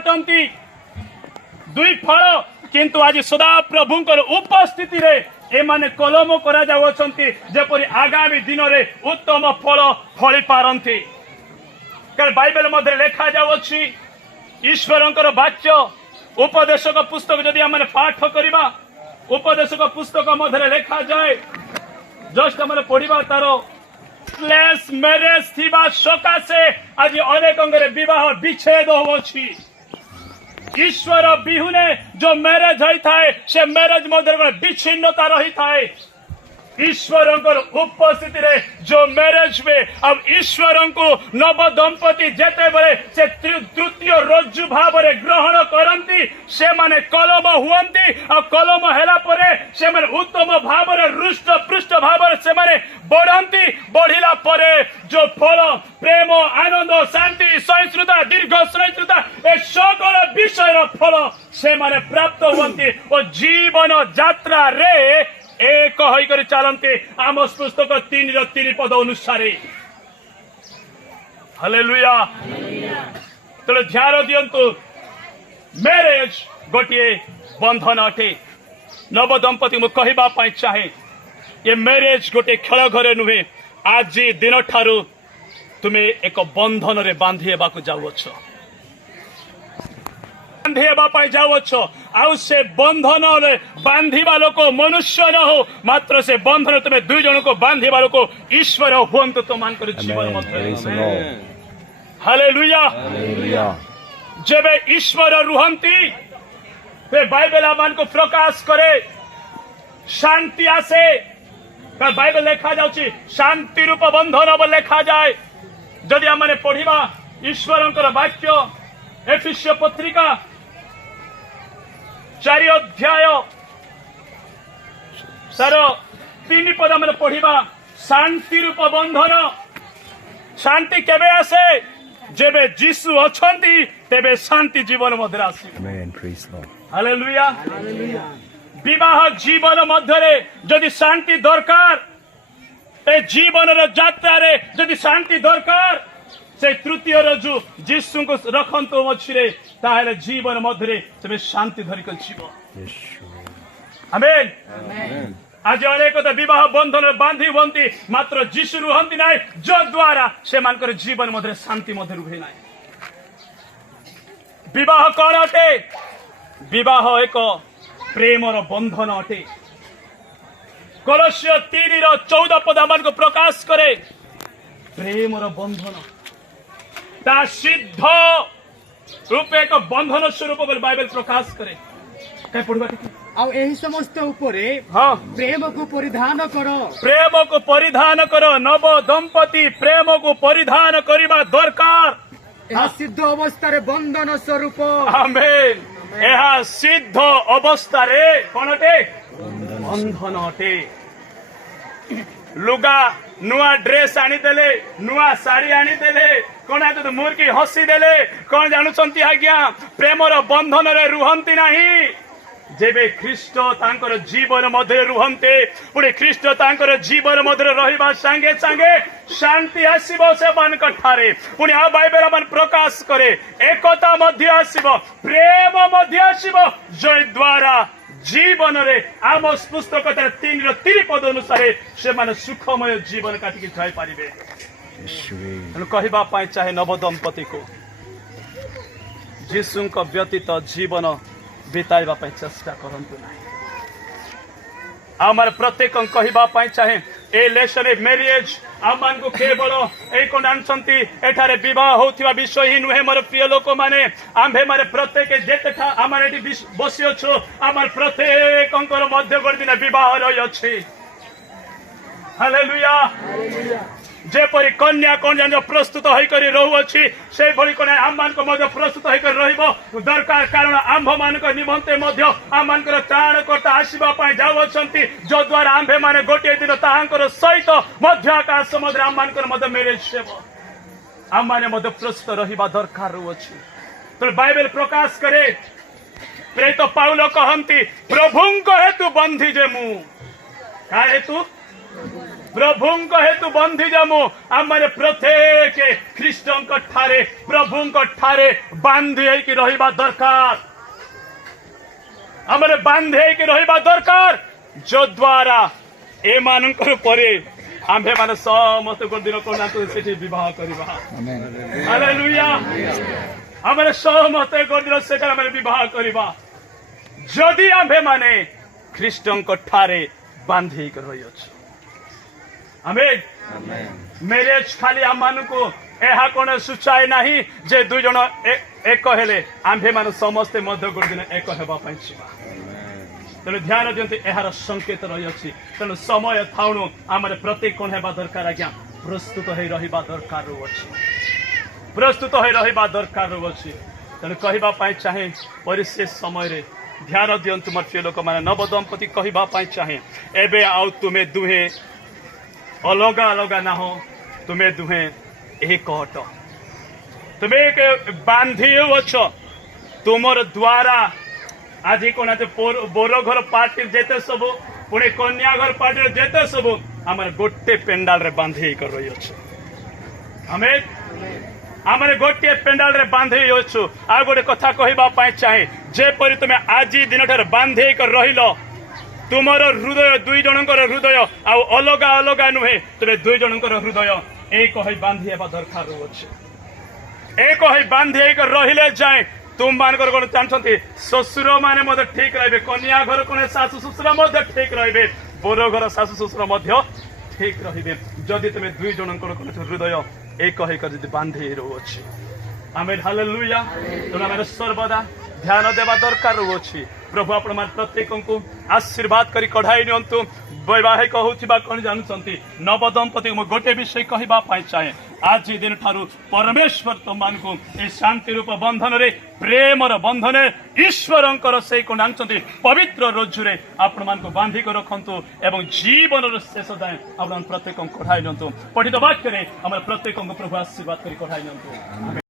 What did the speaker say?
अटंती दुई फल किंतु आज सदा प्रभुंकर उपस्थिति रे एमाने कलम करा जाउछंती जेपरि आगामी दिन रे उत्तम फल फली पारंती। कारण बाइबल मध्य लेखा जाउछि ईश्वरंकर वाक्य उपदेशक पुस्तक जदि आमने पाठ करिबा उपदेशक पुस्तक मध्य लेखा जाए जस्ट आमने पढ़िबा तारो फ्लैश मैरेज थिबा सकाशे आज अनेकंगरे विवाह विच्छेद होछि। ईश्वर बिहुने जो मैरेज होता है से मैरेज मध्य विच्छिन्नता रही थाए। ईश्वर उपस्थिति रे जो मैरेज में अब ईश्वर को नव दंपति जेते बड़े से तृतीय रज्जु भाव रे ग्रहण करती से माने कलम हुअंती और कलम हेला परे से माने उत्तम भाव रे रुष्ट पृष्ठ भाव रे से माने बढ़ंती बढ़िला परे जो फल प्रेम आनंद शांति सहिष्णुता दीर्घ सहिष्णुता ए सकल विषय फल से माने प्राप्त हुअंती और जीवन यात्रा रे एक होकर चलते आमोस पुस्तक 3:3 पद अनुसार। हालेलुया। तो ध्यान दियंतु मैरेज गोटे बंधन अटे। नव दंपति मु कहबा पाई चाहे ये मैरेज गोटे खेल घर नुहे। आज दिन ठारू तुम्हें एक बंधन रे बांधी हेबाकु जाउछ बांधी हेबा जाउछ आउ से बंधन रे बांधिबा लोक मनुष्य न हो मात्र से बंधन तुम्हें दुई जन को बांधिबा लोक ईश्वर हुअंतु तो मान कर जीवन मध्य। हालेलुया। जेबे ईश्वर रुहंती ते बाइबल आमान को प्रकाश करे शांति आसे। बाइबल लेखा जाउची शांति रूप बंधन अब लेखा जाए जदि आमने पढ़िबा ईश्वरंकर वाक्य एफिसियो पत्रिका 4 अध्याय 3 पद आमने पढ़िबा शांति रूप बंधन। शांति केबे आसे जेबे यीशु अछंती तेबे शांति जीवन मध्य आसी। हालेलुया। विवाह जीवन मध्य जदि शांति दरकार ए जीवन यात्रा रे जदि शांति दरकार से तृतीय रज्जु यीशु को रखंतु मछिरे ताहेले जीवन मध्य तबे शांति धरिक जीव। आमेन। आज अनेक तो विवाह बंधन बांधी हुंती मात्र यीशु रुहंती नाय जो द्वारा से मानकर जीवन मध्य शांति मध्य रुहे नाय। विवाह कौन अटे? विवाह एक प्रेमर बंधन अटे। कोलोस्य 3:14 पद आमान को प्रकाश करे प्रेमर बंधन ता सिद्ध रूप एक बंधन स्वरूप बाइबल प्रकाश करे। क्या पढ़वा आउ एही समस्त उपरे हाँ प्रेम को परिधान करो। प्रेम को परिधान करो। नव दंपति प्रेम को परिधान करबा दरकार। यह सिद्ध अवस्था रे बंधन स्वरूप। आमेन। यह सिद्ध अवस्था रे कौन अटे? बंधन अटे। लुगा नुआ ड्रेस आनीदेले नुआ साड़ी आनीदेले कौन तो मुर्की हसी देले कौन जानुचंती आज्ञा प्रेमर बंधन रे रुहंती नाही। जेबे ख्रीष्ट तांकर जीवन मध्य रुहंते पुणी ख्रीष्ट तांकर जीवन मध्य रहिबा संगे संगे शांति आसीबो से मानक ठारे। पुणी आ बाइबल मन प्रकाश करे एकता मध्य आसीबो प्रेम मध्य आसीबो जय द्वारा जीवन रे आमोस पुस्तक 3:3 पद अनुसार से माने सुखमय जीवन काटिक जाय पारिबे। कहबा पाई चाहे नव दंपति को यीशु को व्यतीत जीवन बिताइबा पाई चेष्टा करंतु नाही। आमर प्रत्येक कहबा पाई चाहे ए लेसन ए मैरिज आमान को केवल ए कोन जानसंती एठारे विवाह होथिबा विषय ही नुहे मोर प्रिय लोक माने आम्भे मारे प्रत्येक जेतेठा आमार एठी बसी अछो आमार प्रत्येक अंकर मध्य दिन विवाह रही अछि। हालेलुया। जेपरी कन्या कौन जान प्रस्तुत होकर रहुअछि से भली कोन आमान को मध्य प्रस्तुत होकर रहिबो दरकार। कारण आंभ मान निमंते मध्य आमान त्राणकर्ता आसीबा पाई जाउछंती जो द्वारा आंभे माने गोटे दिन ताहांकर सहित मध्य आकाश समुद्र आमान मध्य मैरिज सेव आमाने मध्य प्रस्तुत रहिबा दरकार रहुअछि। तो बाइबल प्रकाश करे प्रेरित पाउल कहंती प्रभुंक हेतु बंधी जे मु का हेतु प्रभुंक हेतु बंधी जमु आम प्रत्येक ख्रीष्टंक ठारे प्रभुंक ठारे बांधी होइकी रहिबा दरकार आम बांधी होइकी रहिबा दरकार जो द्वारा ए मानकर परे आम्भे माने समस्त दिन कोना सेठी विवाह करबा हालेलुया आमे समस्त दिन सेठी आमे विवाह करबा जदि आम्भे माने ख्रीष्टंक ठारे बांधी कर रही अछि आमेन मैरिज खाली आम मानकु एहा कोन सुचाए नाही जे दुई जण एक हेले आम्भे माने समस्त मध्य गोटे दिन एक हेबा पई छिबा तेणु ध्यान दियंतु एहार संकेत रही अछि तेणु समय थाउनु आमरे प्रत्येक कोन हेबा दरकार आज्ञा प्रस्तुत होई रहिबा दरकार अछि प्रस्तुत होई रहिबा दरकार अछि तेणु कहिबा पई चाहे परिशेष समय रे ध्यान दियंतु मोर प्रिय लोक माने नव दंपति कहिबा पई चाहे एबे आउ तुमे दुहे अलगा अलगा ना हो तुमे दुहे एक हट तुमे एक बांधी अछ तुमर द्वारा आज कोन बोर घर पार्टी जेते सब पुणे कन्या घर पार्टी जेते सब आम गोटे पेंडाल रे बांधी कर रही अच्छे आमेन आम गोटे पेंडाल रे बांधी अच्छु आ गोटे कथा कहबा पाई चाहे जेपरि तुमे आज दिन ठार बांधी कर रहिलो तुमर हृदय दुई जनकर हृदय आ अलगा अलगा नुहे तुमे दुई जनकर हृदय एक होई बांधी हेबा दरकार अच्छे एक होई बांधी कर रहिले जाए तुम मानकर कोन चाहछंती ससुर माने मते ठीक रहबे कन्या घर कोन सासु ससुर मते ठीक रहबे बोरो घर सासु ससुर मते ठीक रहबे जदि तुमे दुई जनकर कोन हृदय एक होई कर जदि बांधी रहउ अछि आमेन हालेलुया तोना माने सर्वदा ध्यान देवा दरकार अछि प्रभु आपण मान प्रत्येक को आशीर्वाद करी कढाई नियंतु वैवाहिक होउथिबा कोन जानछंती नव दंपति मो गोटे विषय कहिबा पाई चाहे आज दिन ठारू परमेश्वर तुमान को ए शांति रूप बंधन रे प्रेम बंधन ईश्वरंकर से को जानछंती पवित्र रोजुरे आपण मान को बांधी को रखंतु एवं जीवन रो शेष जाए आपण प्रत्येक को कढाई नियंतु पठित वाक्य रे हमर प्रत्येक को प्रभु आशीर्वाद करी कढाई नियंतु।